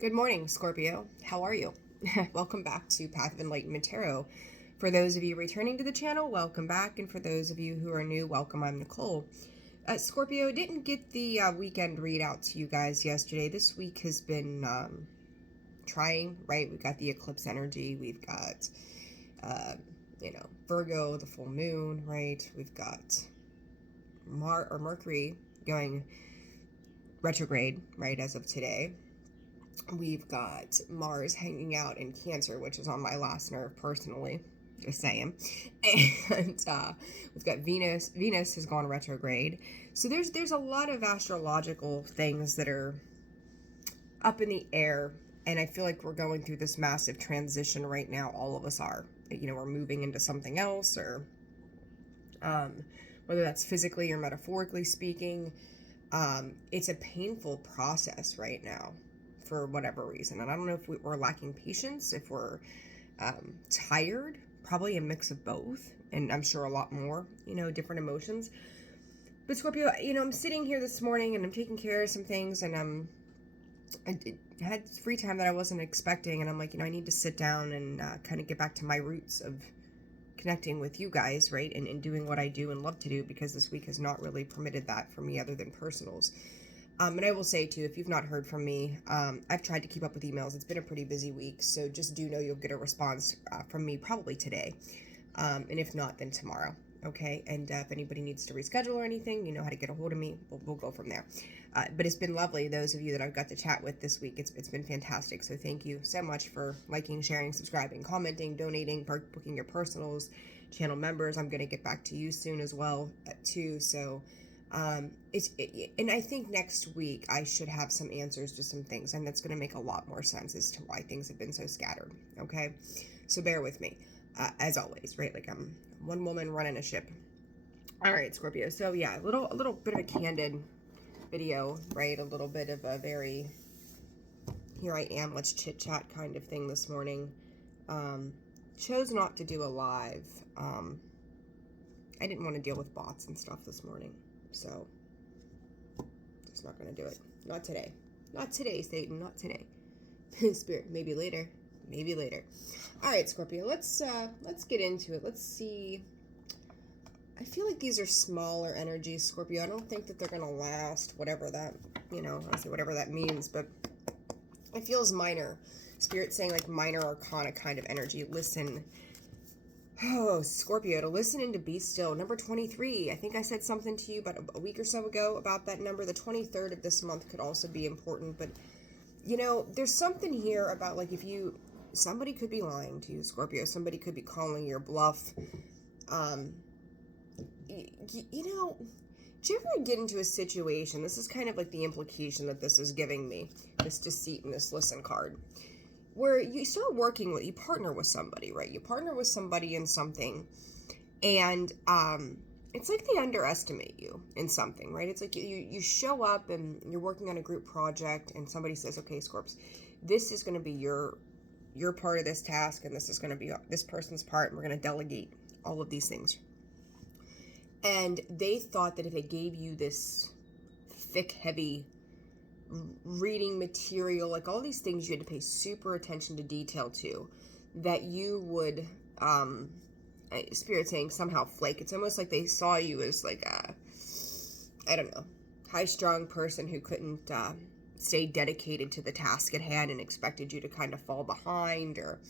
Good morning, Scorpio. How are you? Welcome back to Path of Enlightenment Tarot. For those of you returning to the channel, welcome back. And for those of you who are new, welcome. I'm Nicole. Scorpio, didn't get the weekend readout to you guys yesterday. This week has been trying, right? We've got the eclipse energy. We've got, Virgo, the full moon, right? We've got Mercury going retrograde, right, as of today. We've got Mars hanging out in Cancer, which is on my last nerve personally. Just saying. And we've got Venus. Venus has gone retrograde. So there's a lot of astrological things that are up in the air. And I feel like we're going through this massive transition right now. All of us are. We're moving into something else, or whether that's physically or metaphorically speaking. It's a painful process right now for whatever reason. And I don't know if we're lacking patience, if we're tired, probably a mix of both. And I'm sure a lot more, different emotions. But Scorpio, I'm sitting here this morning and I'm taking care of some things, and I had free time that I wasn't expecting. And I'm like, I need to sit down and kind of get back to my roots of connecting with you guys, right? And doing what I do and love to do, because this week has not really permitted that for me other than personals. And I will say, too, if you've not heard from me, I've tried to keep up with emails. It's been a pretty busy week, so just do know you'll get a response from me probably today. And if not, then tomorrow, okay? And if anybody needs to reschedule or anything, you know how to get a hold of me. We'll go from there. But it's been lovely, those of you that I've got to chat with this week. It's been fantastic, so thank you so much for liking, sharing, subscribing, commenting, donating, booking your personals, channel members. I'm going to get back to you soon as well, too, so... and I think next week I should have some answers to some things, and that's going to make a lot more sense as to why things have been so scattered. Okay, so bear with me, as always, right? Like I'm one woman running a ship. All right, Scorpio. So yeah, a little bit of a candid video, right? A little bit of a very here I am, let's chit chat kind of thing this morning. Chose not to do a live. I didn't want to deal with bots and stuff this morning. So, just not going to do it. Not today. Not today, Satan. Not today. Spirit, maybe later. Maybe later. All right, Scorpio, let's get into it. Let's see. I feel like these are smaller energies, Scorpio. I don't think that they're going to last, whatever that, honestly, whatever that means, but it feels minor. Spirit saying like minor arcana kind of energy. Listen. Oh, Scorpio, to listen and to be still. Number 23. I think I said something to you about a week or so ago about that number. The 23rd of this month could also be important. But, there's something here about, like, somebody could be lying to you, Scorpio. Somebody could be calling your bluff. Did you ever get into a situation? This is kind of like the implication that this is giving me. This deceit and this listen card. Where you start working with, you partner with somebody, right? You partner with somebody in something, and it's like they underestimate you in something, right? It's like you show up and you're working on a group project, and somebody says, okay, Scorps, this is going to be your part of this task, and this is going to be this person's part, and we're going to delegate all of these things. And they thought that if they gave you this thick, heavy reading material, like all these things you had to pay super attention to detail to, that you would Spirit saying somehow flake. It's almost like they saw you as like a, I don't know, high-strung person who couldn't stay dedicated to the task at hand and expected you to kind of fall behind, or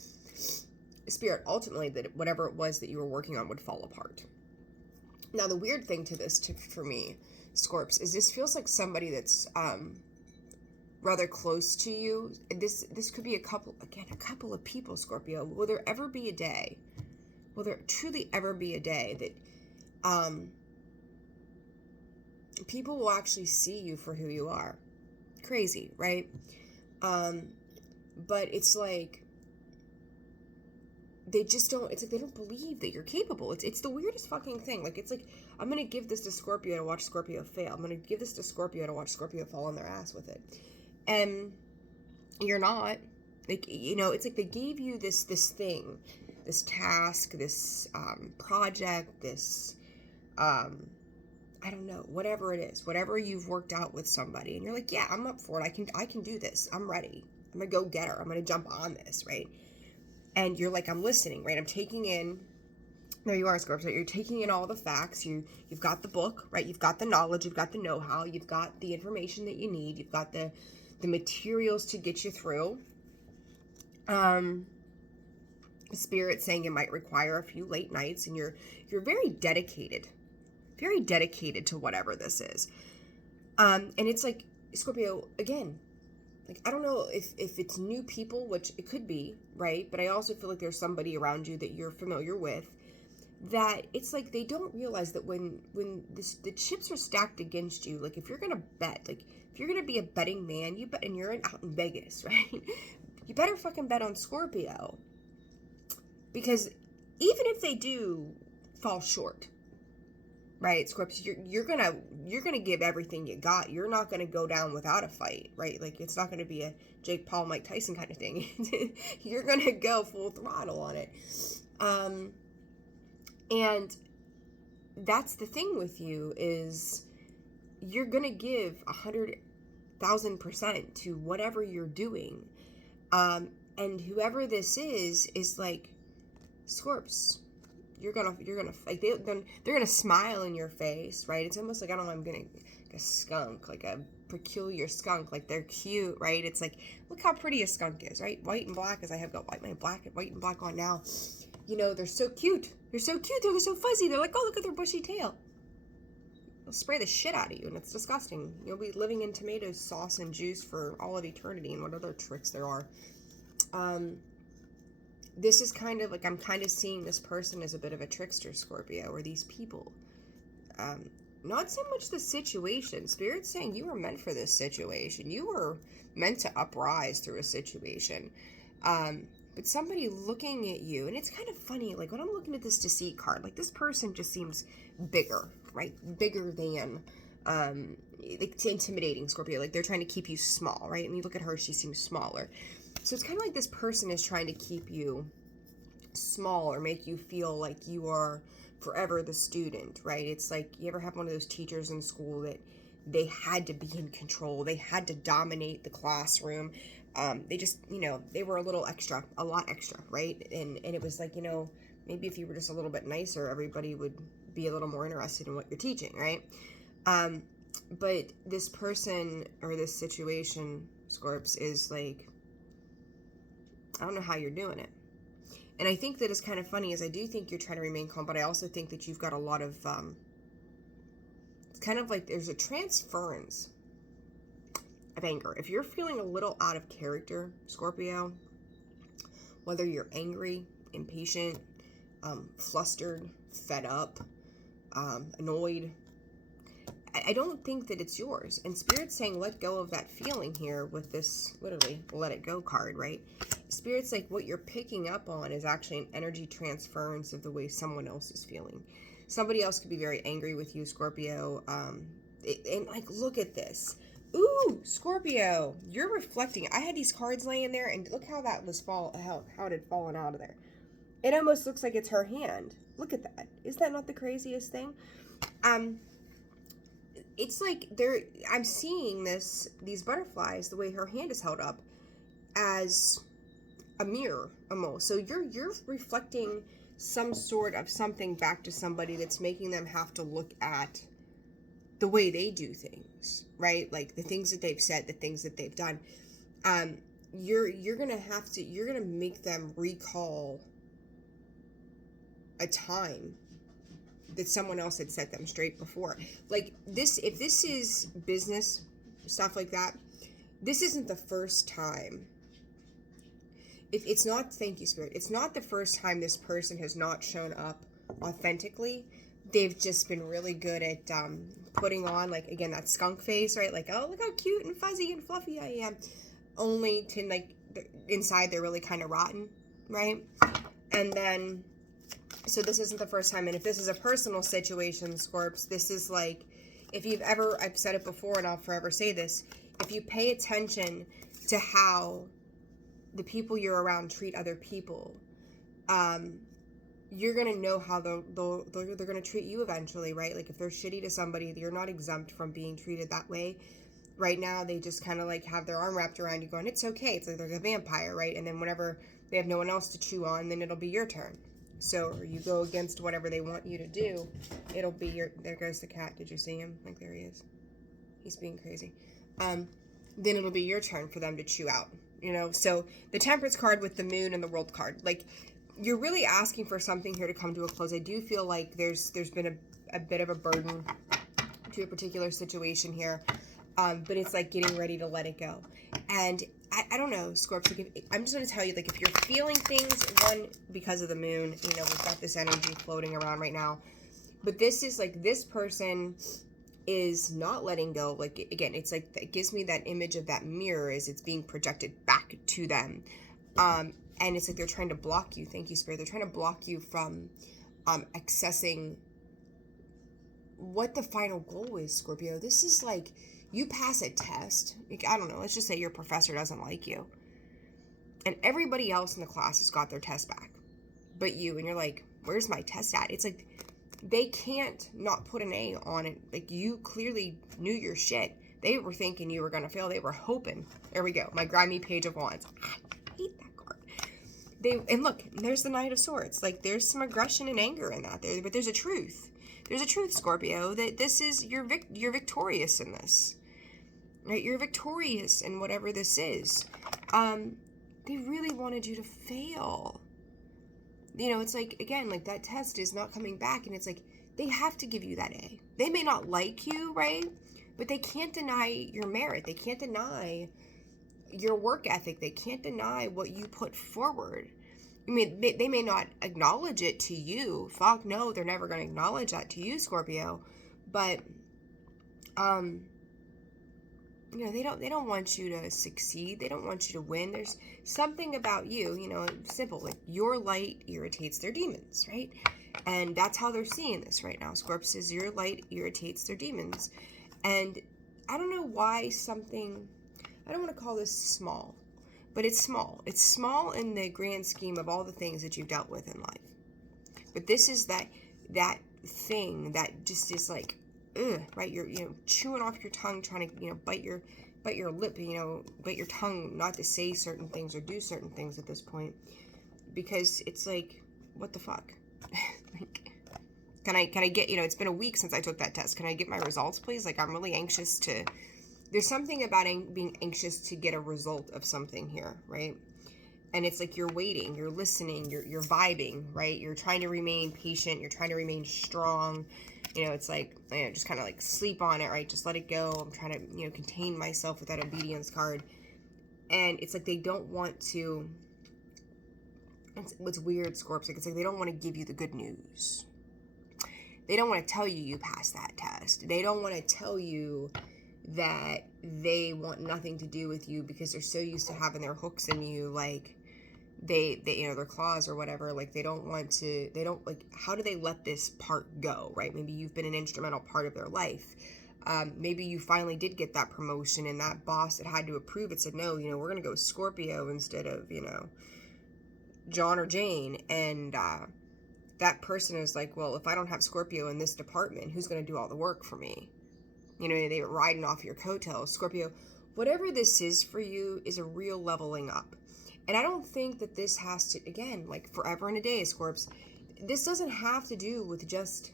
Spirit ultimately that whatever it was that you were working on would fall apart. Now the weird thing to this for me, Scorps, is this feels like somebody that's rather close to you. This could be a couple of people, Scorpio. Will there truly ever be a day that people will actually see you for who you are? Crazy, right? But it's like they just don't, it's like they don't believe that you're capable. It's the weirdest fucking thing. Like, it's like, I'm gonna give this to Scorpio to watch Scorpio fail. I'm gonna give this to Scorpio to watch Scorpio fall on their ass with it. And you're not. Like, it's like they gave you this thing, this task, this project, this I don't know, whatever it is, whatever you've worked out with somebody, and you're like, yeah, I'm up for it. I can do this. I'm ready. I'm going to go get her. I'm going to jump on this, right? And you're like, I'm listening, right? I'm taking in, there you are, Scorpio. You're taking in all the facts. You've got the book, right? You've got the knowledge. You've got the know-how. You've got the information that you need. You've got the materials to get you through. Spirit saying it might require a few late nights, and you're very dedicated to whatever this is. And it's like, Scorpio, again, like, I don't know if it's new people, which it could be, right? But I also feel like there's somebody around you that you're familiar with, that it's like they don't realize that when the chips are stacked against you, like if you're gonna bet, like if you're gonna be a betting man, you bet, and you're out in Vegas, right? You better fucking bet on Scorpio, because even if they do fall short, right, Scorpio, you're gonna give everything you got. You're not gonna go down without a fight, right? Like it's not gonna be a Jake Paul, Mike Tyson kind of thing. You're gonna go full throttle on it. And that's the thing with you, is you're gonna give 100,000% to whatever you're doing. And whoever this is like, Scorps, you're gonna like they're gonna smile in your face, right? It's almost like, I don't know, I'm gonna like a skunk, like a peculiar skunk, like they're cute, right? It's like, look how pretty a skunk is, right? White and black, as I have got white and black on now. You know, they're so cute. They're so cute. They're so fuzzy. They're like, oh, look at their bushy tail. They'll spray the shit out of you, and it's disgusting. You'll be living in tomato sauce and juice for all of eternity, and what other tricks there are. This is kind of like, I'm kind of seeing this person as a bit of a trickster, Scorpio, or these people. Not so much the situation. Spirit's saying you were meant for this situation. You were meant to uprise through a situation. But somebody looking at you, and it's kind of funny, like when I'm looking at this deceit card, like this person just seems bigger, right? Bigger than, like it's intimidating, Scorpio. Like they're trying to keep you small, right? And you look at her, she seems smaller. So it's kind of like this person is trying to keep you small, or make you feel like you are forever the student, right? It's like, you ever have one of those teachers in school that they had to be in control, they had to dominate the classroom, they just, they were a lot extra, right? And it was like, maybe if you were just a little bit nicer, everybody would be a little more interested in what you're teaching, right? But this person, or this situation, Scorps, is like, I don't know how you're doing it. And I think that it's kind of funny, is I do think you're trying to remain calm, but I also think that you've got a lot of, it's kind of like there's a transference of anger. If you're feeling a little out of character, Scorpio, whether you're angry, impatient, flustered, fed up, annoyed, I don't think that it's yours. And Spirit's saying let go of that feeling here with this, literally, let it go card, right? Spirit's like, what you're picking up on is actually an energy transference of the way someone else is feeling. Somebody else could be very angry with you, Scorpio. And like, look at this. Ooh, Scorpio, you're reflecting. I had these cards laying there, and look how that was how it had fallen out of there. It almost looks like it's her hand. Look at that. Is that not the craziest thing? It's like I'm seeing these butterflies, the way her hand is held up, as a mirror almost. So you're reflecting some sort of something back to somebody that's making them have to look at the way they do things, right? Like the things that they've said, the things that they've done. You're gonna make them recall a time that someone else had set them straight before. Like this, if this is business stuff like that, this isn't the first time. It's not, thank you, Spirit. It's not the first time this person has not shown up authentically. They've just been really good at putting on, like, again, that skunk face, right? Like, oh, look how cute and fuzzy and fluffy I am. Only to, like, inside they're really kind of rotten, right? And then, so this isn't the first time. And if this is a personal situation, Scorps, this is like, if you've ever, I've said it before and I'll forever say this, if you pay attention to how the people you're around treat other people, you're going to know how they're going to treat you eventually, right? Like if they're shitty to somebody, you're not exempt from being treated that way. right now they just kind of like have their arm wrapped around you going, it's okay. It's like they're a vampire, right? And then whenever they have no one else to chew on, then it'll be your turn. So, or you go against whatever they want you to do, it'll be your, there goes the cat. Did you see him? Like, there he is. He's being crazy. Then it'll be your turn for them to chew out, you know? So the Temperance card with the Moon and the World card, like, you're really asking for something here to come to a close. I do feel like there's been a bit of a burden to a particular situation here, but it's like getting ready to let it go. And I don't know, Scorpio, like I'm just going to tell you, like, if you're feeling things, one, because of the Moon, you know, we've got this energy floating around right now, but this is like, this person is not letting go. Like, again, it's like, it gives me that image of that mirror as it's being projected back to them. And it's like they're trying to block you. Thank you, Spirit. They're trying to block you from accessing what the final goal is, Scorpio. This is like, you pass a test. Like, I don't know. Let's just say your professor doesn't like you. And everybody else in the class has got their test back. But you, and you're like, where's my test at? It's like, they can't not put an A on it. Like, you clearly knew your shit. They were thinking you were going to fail. They were hoping. There we go. My grimy Page of Wands. I hate that card. And look, there's the Knight of Swords. Like, there's some aggression and anger in that there, but there's a truth. There's a truth, Scorpio, that this is, you're victorious in this. Right? You're victorious in whatever this is. They really wanted you to fail. You know, it's like, again, like, that test is not coming back, and it's like, they have to give you that A. They may not like you, right? But they can't deny your merit. They can't deny your work ethic. They can't deny what you put forward. I mean, they may not acknowledge it to you. Fuck no, they're never going to acknowledge that to you, Scorpio. But, you know, they don't want you to succeed. They don't want you to win. There's something about you, you know, simple, like, your light irritates their demons, right? And that's how they're seeing this right now. Scorpio says your light irritates their demons. And I don't know why something, I don't want to call this small, but it's small. It's small in the grand scheme of all the things that you've dealt with in life. But this is that thing that just is like, ugh, right? You're, you know, chewing off your tongue, trying to, you know, bite your lip, you know, bite your tongue not to say certain things or do certain things at this point, because it's like, what the fuck? Like, can I get, you know, it's been a week since I took that test. Can I get my results, please? Like, I'm really anxious to, there's something about being anxious to get a result of something here, right? And it's like, you're waiting, you're listening, you're vibing, right? You're trying to remain patient, you're trying to remain strong. You know, it's like, you know, just kind of like sleep on it, right? Just let it go. I'm trying to, you know, contain myself with that obedience card. And it's like, they don't want to, what's weird, Scorpio, it's like they don't want to give you the good news. They don't want to tell you passed that test. They don't want to tell you that they want nothing to do with you because they're so used to having their hooks in you, like, they you know, their claws or whatever. Like, they don't want to, they don't, like, how do they let this part go, right? Maybe you've been an instrumental part of their life. Maybe you finally did get that promotion, and that boss that had to approve it said, no, you know, we're going to go Scorpio instead of, you know, John or Jane. And that person is like, well, if I don't have Scorpio in this department, who's going to do all the work for me? You know, they were riding off your coattails. Scorpio, whatever this is for you is a real leveling up. And I don't think that this has to, again, like, forever and a day, Scorps, this doesn't have to do with just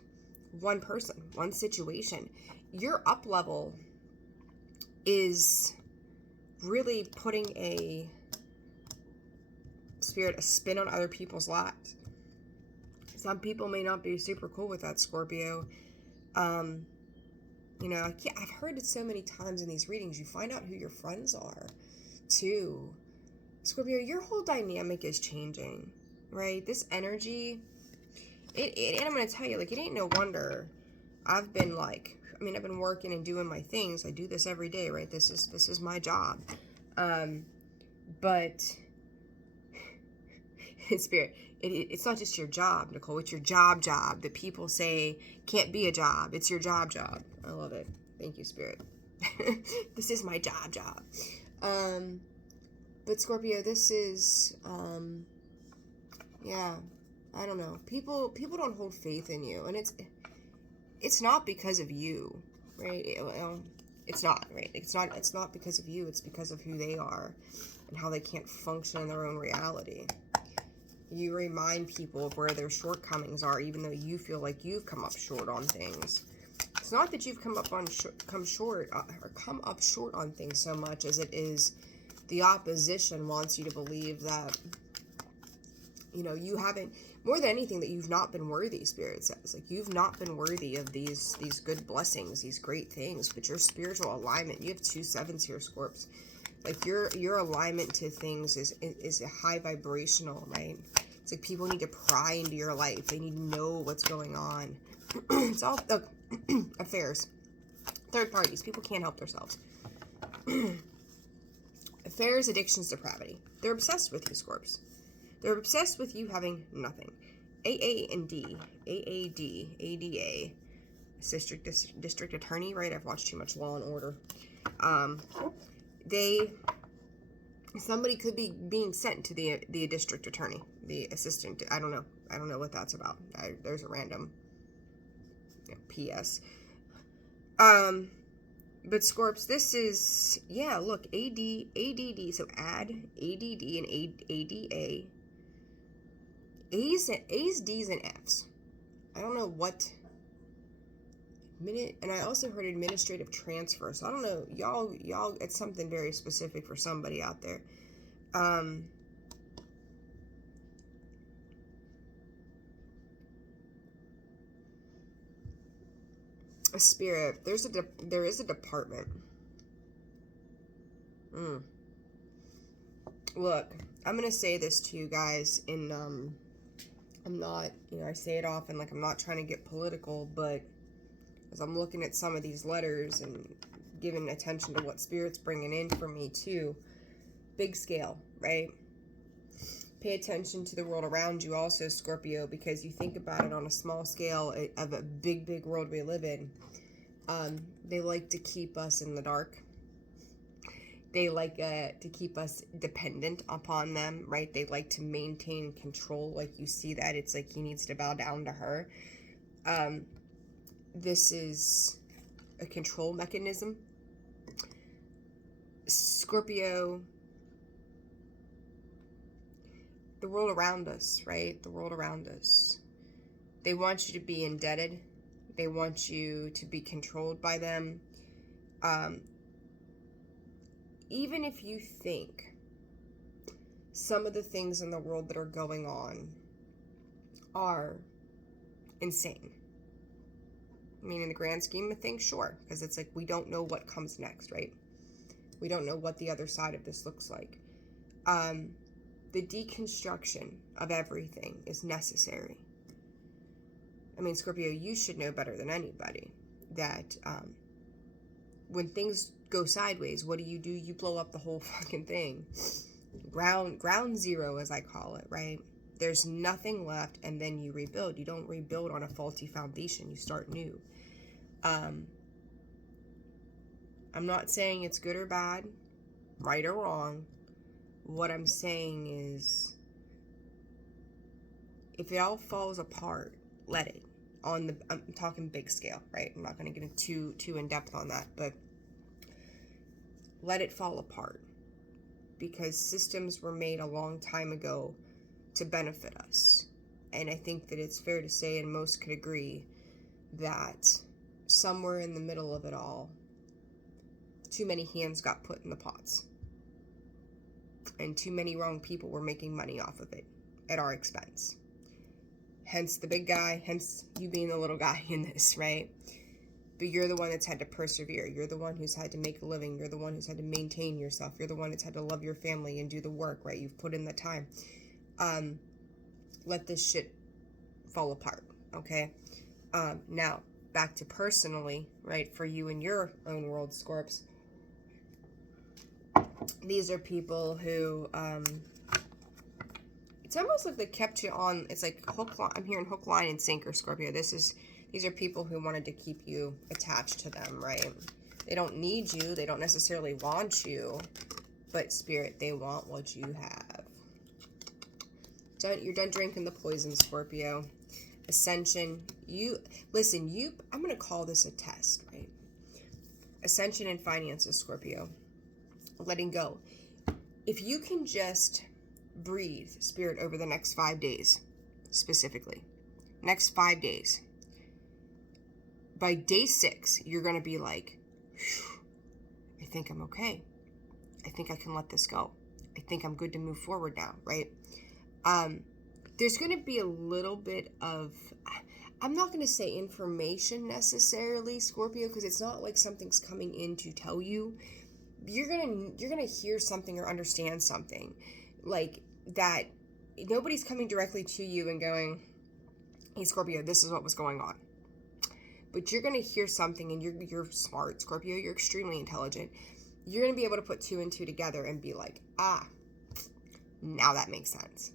one person, one situation. Your up level is really putting a spin on other people's lives. Some people may not be super cool with that, Scorpio. You know, I've heard it so many times in these readings, you find out who your friends are, too. Scorpio, your whole dynamic is changing, right? This energy, and I'm going to tell you, like, it ain't no wonder I've been like, I mean, I've been working and doing my things. I do this every day, right? This is my job. But in Spirit, it's not just your job, Nicole. It's your job. That people say can't be a job. It's your job. I love it. Thank you, Spirit. This is my job. But Scorpio, this is, yeah, I don't know. People don't hold faith in you, and it's not because of you, right? Well, It's not, right? It's not because of you. It's because of who they are and how they can't function in their own reality. You remind people of where their shortcomings are, even though you feel like you've come up short on things. It's not that you've come up short on things so much as it is the opposition wants you to believe that, you know, you haven't, more than anything, that you've not been worthy, Spirit says. Like, you've not been worthy of these good blessings, these great things. But your spiritual alignment, you have 2 7s here, Scorps. Like, your alignment to things is a high vibrational, right? It's like people need to pry into your life. They need to know what's going on. It's all affairs. Third parties. People can't help themselves. Affairs, addictions, depravity. They're obsessed with you, Scorps. They're obsessed with you having nothing. AA and D. AAD. ADA. District Attorney, right? I've watched too much Law and Order. Somebody could be being sent to the district attorney, the assistant. I don't know. I don't know what that's about. There's a random PS. But Scorps, this is, yeah, look, ADD, so add, ADD, and ADA. A's, D's, and F's. I don't know what, and I also heard administrative transfer, so I don't know, y'all, it's something very specific for somebody out there. A spirit, there is a department. Look, I'm gonna say this to you guys, and I'm not, I say it often, like, I'm not trying to get political, but as I'm looking at some of these letters and giving attention to what Spirit's bringing in for me too, big scale, right? Pay attention to the world around you also, Scorpio, because you think about it on a small scale of a big, big world we live in. They like to keep us in the dark. They like to keep us dependent upon them, right? They like to maintain control. Like, you see that. It's like he needs to bow down to her. This is a control mechanism. Scorpio, the world around us, right? The world around us. They want you to be indebted. They want you to be controlled by them. Even if you think some of the things in the world that are going on are insane. I mean, in the grand scheme of things, sure. Because it's like, we don't know what comes next, right? We don't know what the other side of this looks like. The deconstruction of everything is necessary. I mean, Scorpio, you should know better than anybody that when things go sideways, what do? You blow up the whole fucking thing. Ground zero, as I call it, right? There's nothing left, and then you rebuild. You don't rebuild on a faulty foundation. You start new. I'm not saying it's good or bad, right or wrong. What I'm saying is, if it all falls apart, let it. I'm talking big scale, right? I'm not going to get too in depth on that, but let it fall apart, because systems were made a long time ago to benefit us. And I think that it's fair to say, and most could agree, that somewhere in the middle of it all, too many hands got put in the pots, and too many wrong people were making money off of it at our expense. Hence the big guy, hence you being the little guy in this, right? But you're the one that's had to persevere. You're the one who's had to make a living. You're the one who's had to maintain yourself. You're the one that's had to love your family and do the work, right? You've put in the time. Let this shit fall apart, okay? Now, back to personally, right? For you in your own world, Scorps. These are people who, it's almost like they kept you on, it's like hook, line, I'm hearing hook, line, and sinker, Scorpio. These are people who wanted to keep you attached to them, right? They don't need you. They don't necessarily want you. But Spirit, they want what you have. You're done drinking the poison, Scorpio. Ascension. I'm going to call this a test, right? Ascension and finances, Scorpio. Letting go. If you can just breathe, Spirit, over the next 5 days, specifically, next 5 days, by day 6, you're going to be like, I think I'm okay. I think I can let this go. I think I'm good to move forward now, right? There's going to be a little bit of, I'm not going to say information necessarily, Scorpio, because it's not like something's coming in to tell you. You're gonna hear something or understand something, like that. Nobody's coming directly to you and going, "Hey, Scorpio, this is what was going on." But you're gonna hear something, and you're smart, Scorpio. You're extremely intelligent. You're gonna be able to put 2 and 2 together and be like, now that makes sense.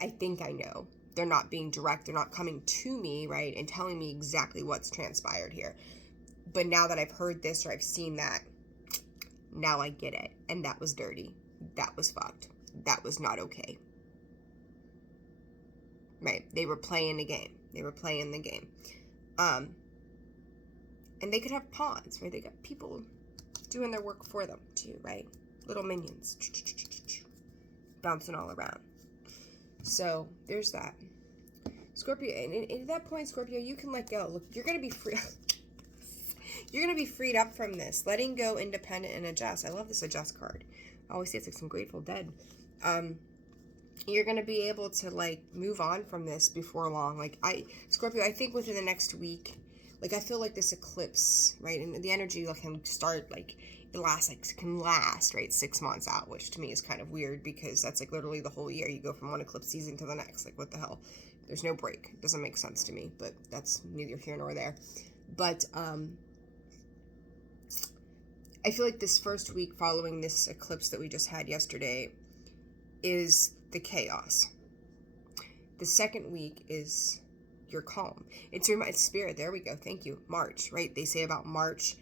I think I know. They're not being direct. They're not coming to me, right, and telling me exactly what's transpired here. But now that I've heard this or I've seen that, now I get it. And that was dirty. That was fucked. That was not okay. Right? They were playing the game. And they could have pawns, right? They got people doing their work for them too, right? Little minions. Bouncing all around. So, there's that. Scorpio, and at that point, Scorpio, you can let go. Look, you're going to be free. You're going to be freed up from this. Letting go, independent, and adjust. I love this adjust card. I always say it's like some Grateful Dead. You're going to be able to, like, move on from this before long. Scorpio, I think within the next week, I feel like this eclipse, right, and the energy can start, can last, right, 6 months out, which to me is kind of weird because that's, literally the whole year. You go from one eclipse season to the next. What the hell? There's no break. It doesn't make sense to me, but that's neither here nor there. But, I feel like this first week following this eclipse that we just had yesterday is the chaos. The second week is your calm. It's Spirit. There we go. Thank you. March, right? They say about March,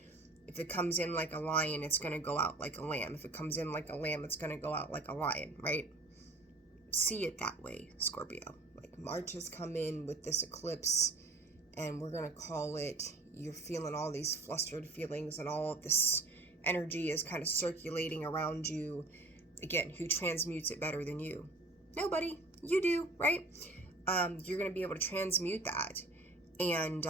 if it comes in like a lion, it's going to go out like a lamb. If it comes in like a lamb, it's going to go out like a lion, right? See it that way, Scorpio. March has come in with this eclipse, and we're going to call it, you're feeling all these flustered feelings, and all of this energy is kind of circulating around you. Again, who transmutes it better than you? Nobody. You do, right? You're going to be able to transmute that, and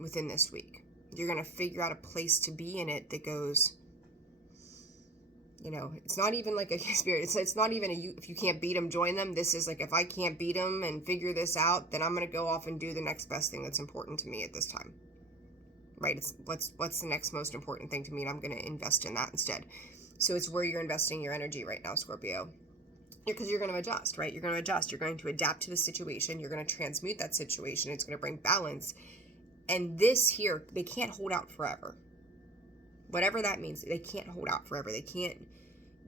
within this week, you're going to figure out a place to be in it that goes, it's not even like a Spirit. It's not even if you can't beat them, join them. This is if I can't beat them and figure this out, then I'm going to go off and do the next best thing that's important to me at this time. Right? It's what's the next most important thing to me, and I'm going to invest in that instead. So it's where you're investing your energy right now, Scorpio. Because you're going to adjust, right? You're going to adjust. You're going to adapt to the situation. You're going to transmute that situation. It's going to bring balance. And this here, they can't hold out forever. Whatever that means, they can't hold out forever. They can't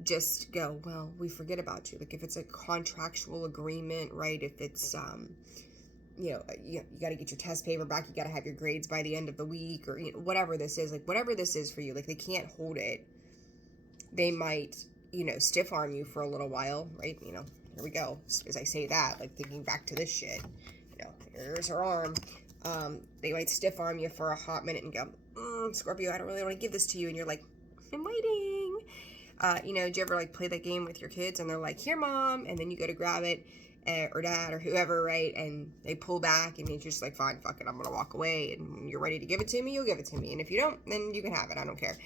just go, well, we forget about you. If it's a contractual agreement, right? If it's, you got to get your test paper back. You got to have your grades by the end of the week, or whatever this is. Whatever this is for you, they can't hold it. They might, stiff arm you for a little while, right? Here we go. As I say that, thinking back to this shit, here's her arm. They might stiff arm you for a hot minute and go, Scorpio, I don't really want to give this to you. And you're like, I'm waiting. Do you ever play that game with your kids and they're like, here, mom. And then you go to grab it, or dad or whoever, right? And they pull back and you're just like, fine, fuck it. I'm going to walk away. And when you're ready to give it to me, you'll give it to me. And if you don't, then you can have it. I don't care.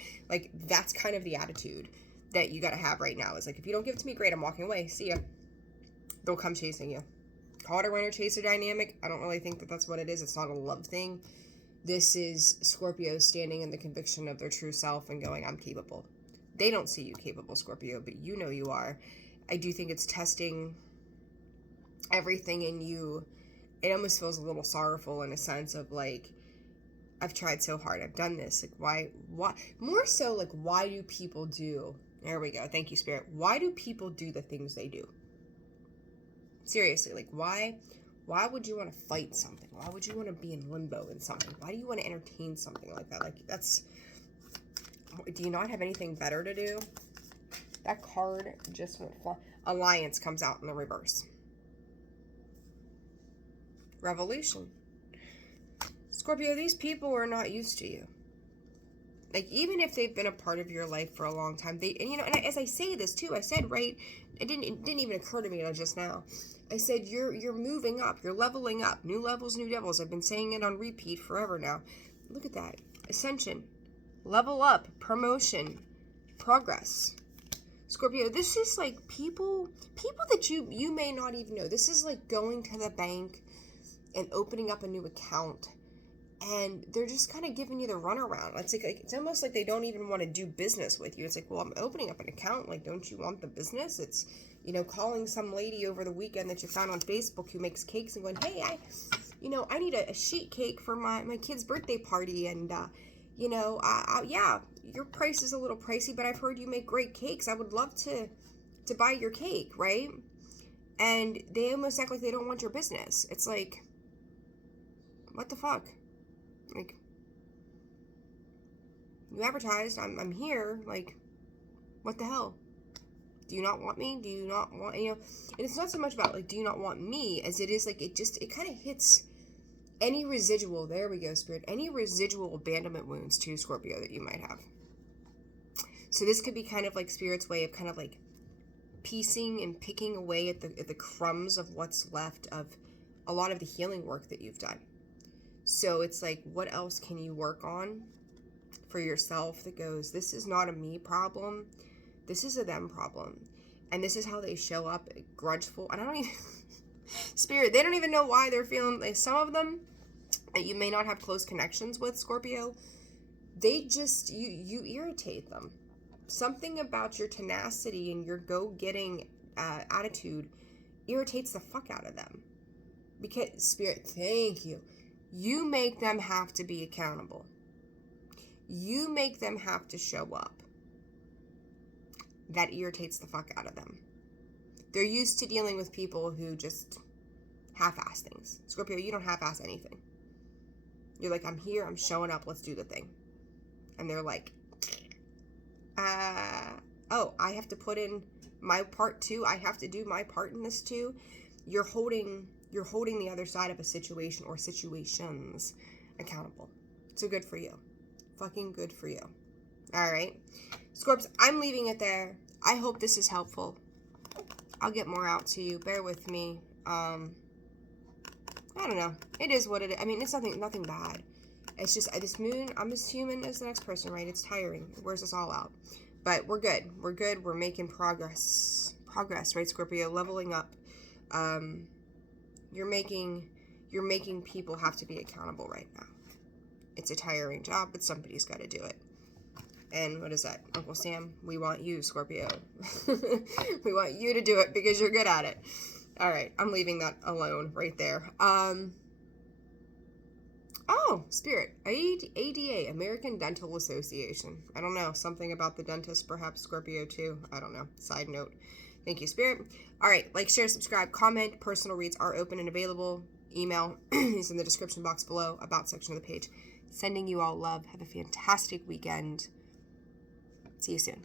That's kind of the attitude that you got to have right now. Is if you don't give it to me, great, I'm walking away. See ya. They'll come chasing you. Call it a winner-chaser dynamic. I don't really think that that's what it is. It's not a love thing. This is Scorpio standing in the conviction of their true self and going, I'm capable. They don't see you capable, Scorpio, but you know you are. I do think it's testing everything in you. It almost feels a little sorrowful in a sense of I've tried so hard. I've done this. Why? More so why do people do? There we go. Thank you, Spirit. Why do people do the things they do? Seriously, why would you want to fight something? Why would you want to be in limbo in something? Why do you want to entertain something like that? Do you not have anything better to do? That card just went fly. Alliance comes out in the reverse. Revolution. Scorpio, these people are not used to you. Like, even if they've been a part of your life for a long time, and as I say this too, I said, right, it didn't even occur to me until just now. I said, you're moving up, you're leveling up, new levels, new devils. I've been saying it on repeat forever now. Look at that. Ascension, level up, promotion, progress. Scorpio, this is like people that you may not even know. This is like going to the bank and opening up a new account, and they're just kind of giving you the runaround. It's like it's almost like they don't even want to do business with you. It's like, well, I'm opening up an account. Like, don't you want the business? It's, calling some lady over the weekend that you found on Facebook who makes cakes and going, hey, I need a sheet cake for my kid's birthday party, and yeah, your price is a little pricey, but I've heard you make great cakes. I would love to buy your cake, right? And they almost act like they don't want your business. It's like, what the fuck? Like, you advertised, I'm here, like, what the hell? Do you not want me? Do you not want, and it's not so much about, like, do you not want me, as it is, like, it kind of hits any residual, there we go, Spirit, any residual abandonment wounds too, Scorpio, that you might have. So this could be kind of like Spirit's way of kind of like piecing and picking away at the crumbs of what's left of a lot of the healing work that you've done. So it's like, what else can you work on for yourself that goes, this is not a me problem, this is a them problem. And this is how they show up, grudgeful. And I don't even, Spirit, they don't even know why they're feeling, like, some of them that you may not have close connections with, Scorpio, they just, you irritate them. Something about your tenacity and your go-getting attitude irritates the fuck out of them. Because, Spirit, thank you. You make them have to be accountable. You make them have to show up. That irritates the fuck out of them. They're used to dealing with people who just half-ass things. Scorpio, you don't half-ass anything. You're like, I'm here, I'm showing up, let's do the thing. And they're like, oh, I have to put in my part too. I have to do my part in this too. You're holding the other side of a situation or situations accountable. So good for you. Fucking good for you. All right. Scorps, I'm leaving it there. I hope this is helpful. I'll get more out to you. Bear with me. I don't know. It is what it is. I mean, it's nothing bad. It's just this moon, I'm as human as the next person, right? It's tiring. It wears us all out. But we're good. We're good. We're making progress. Progress, right, Scorpio? Leveling up. You're making people have to be accountable right now. It's a tiring job, but somebody's got to do it. And what is that? Uncle Sam, we want you, Scorpio. We want you to do it because you're good at it. All right, I'm leaving that alone right there. Oh, Spirit, ADA, American Dental Association. I don't know, something about the dentist, perhaps Scorpio too. I don't know. Side note. Thank you, Spirit. All right, like, share, subscribe, comment. Personal reads are open and available. Email is in the description box below, about section of the page. Sending you all love. Have a fantastic weekend. See you soon.